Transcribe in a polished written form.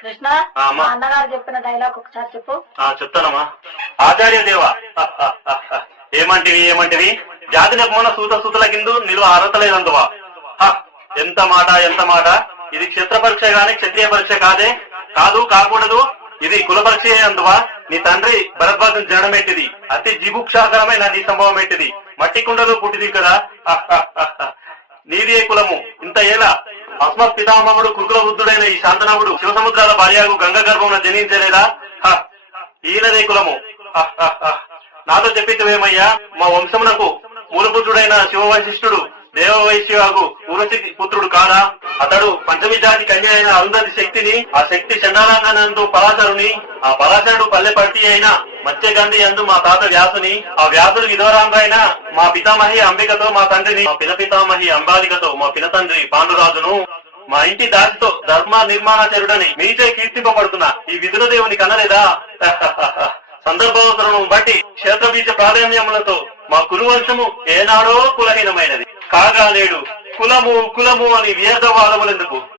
కృష్ణ మా అన్నగారు చెప్పిన డైలాగ్ ఒకసారి చెప్పు. చెప్తానమ్మా. ఆచార్య దేవ ఏమంటివి జాతిని మొన్న సూతల కింద నిలువ అర్హత లేదందువా. ఎంత మాట. ఇది క్షత్ర పరీక్ష గాని క్షత్రియ పరీక్ష కాకూడదు. ఇది కుల పరీక్ష అందువా. నీ తండ్రి భరద్వాజం జనడం పెట్టిది అతి జిగుక్షాకరమైన నీ సంభవం పెట్టిది. మట్టి కుండలో పుట్టిది కదా. నీదే కులము ఇంత ఏలా అస్మత్ పితామహుడు కురుకుల వృద్ధుడైన ఈ శాంతనవుడు శివసముద్రాల భార్యకు గంగ గర్భమున జనించలేదా. ఈయనదే కులము. నాతో చెప్పితేమయ్యా, మా వంశమునకు మూలపుత్రుడైన శివవశిష్ఠుడు దేవవైశ్యకు ఊరసి పుత్రుడు కాదా. అతడు పంచమి జాతి కన్య అయిన అరుంధతి శక్తిని, ఆ శక్తి చండాలంగానందు పరాశరుని, ఆ పరాశరుడు పల్లె పట్టి అయిన మత్స్య గంధి అందు మా తాత వ్యాసుని, ఆ వ్యాసుడు విధవరాంగైన మా పితామహి అంబికతో మా తండ్రిని, మా పినపితామహి అంబాలికతో మా పినతండ్రి పాండురాజును, మా ఇంటి దాసితో ధర్మ నిర్మాణాచరుడని మీచే కీర్తింపబడుతున్నా ఈ విధుల దేవుని కనలేదా. సందర్భావసరం బట్టి క్షేత్రబీజ ప్రాధాన్యములతో మా కురువంశము ఏనాడో కులహీనమైనది కాగా నేడు కులము అని వ్యర్థవాదములెందుకు.